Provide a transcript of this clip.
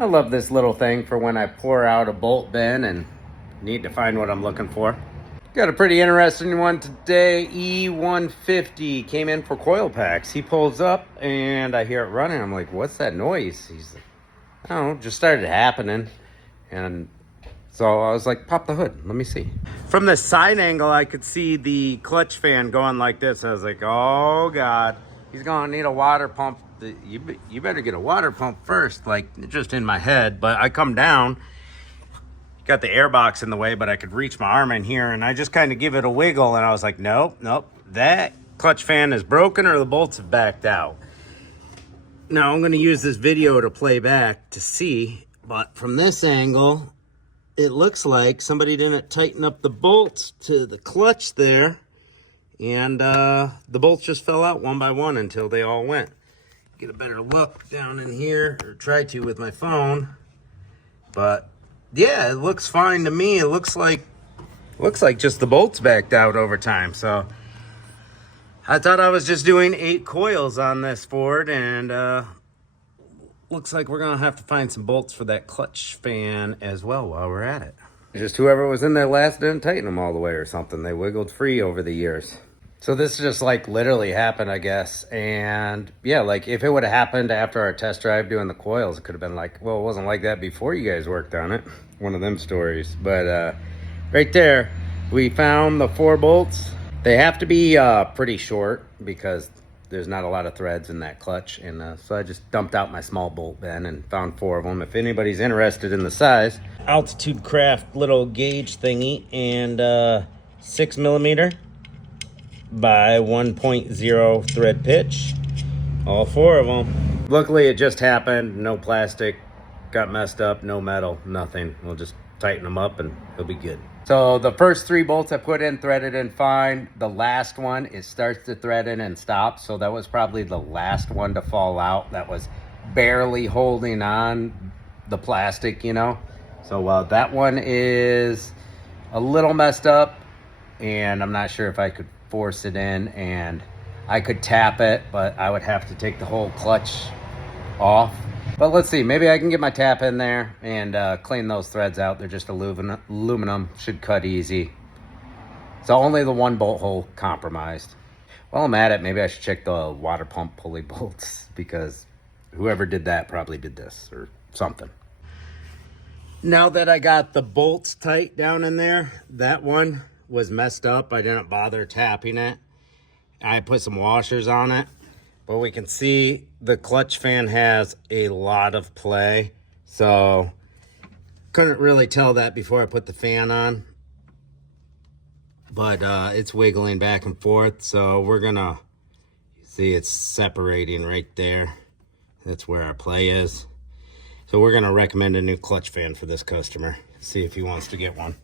I love this little thing for when I pour out a bolt bin and need to find what I'm looking for. Got a pretty interesting one today. E150 came in for coil packs. He pulls up and I hear it running. I'm like, what's that noise? He's like, I don't know, just started happening. And so I was like, pop the hood, let me see. From the side angle, I could see the clutch fan going like this. I was like, oh God, he's gonna need a water pump. You better get a water pump first, like just in my head. But I come down, got the air box in the way, but I could reach my arm in here and I just kind of give it a wiggle and I was like, nope, that clutch fan is broken or the bolts have backed out. Now I'm gonna use this video to play back to see, but from this angle, it looks like somebody didn't tighten up the bolts to the clutch there and the bolts just fell out one by one until they all went. Get a better look down in here, or try to with my phone, but yeah, it looks fine to me. It looks like just the bolts backed out over time. So I thought I was just doing 8 coils on this Ford, and looks like we're gonna have to find some bolts for that clutch fan as well while we're at it. Just whoever was in there last didn't tighten them all the way or something. They wiggled free over the years. So this just like literally happened, I guess. And yeah, like if it would have happened after our test drive doing the coils, it could have been like, well, it wasn't like that before you guys worked on it. One of them stories. But right there, we found the 4 bolts. They have to be pretty short because there's not a lot of threads in that clutch. And so I just dumped out my small bolt bin and found 4 of them. If anybody's interested in the size, AltitudeCraft little gauge thingy, and 6mm by 1.0 thread pitch, all 4 of them. Luckily it just happened, no plastic got messed up, no metal, nothing. We'll just tighten them up and it'll be good. So the first 3 bolts I put in threaded in fine. The last one, it starts to thread in and stop, so that was probably the last one to fall out. That was barely holding on the plastic, you know. So that one is a little messed up and I'm not sure if I could force it in, and I could tap it, but I would have to take the whole clutch off. But let's see, maybe I can get my tap in there and clean those threads out. They're just aluminum, should cut easy. So only the 1 bolt hole compromised. While I'm at it, maybe I should check the water pump pulley bolts, because whoever did that probably did this or something. Now that I got the bolts tight down in there, that one was messed up. I didn't bother tapping it. I put some washers on it, but we can see the clutch fan has a lot of play, so couldn't really tell that before I put the fan on, but it's wiggling back and forth. So we're gonna see it's separating right there. That's where our play is. So we're gonna recommend a new clutch fan for this customer, see if he wants to get one.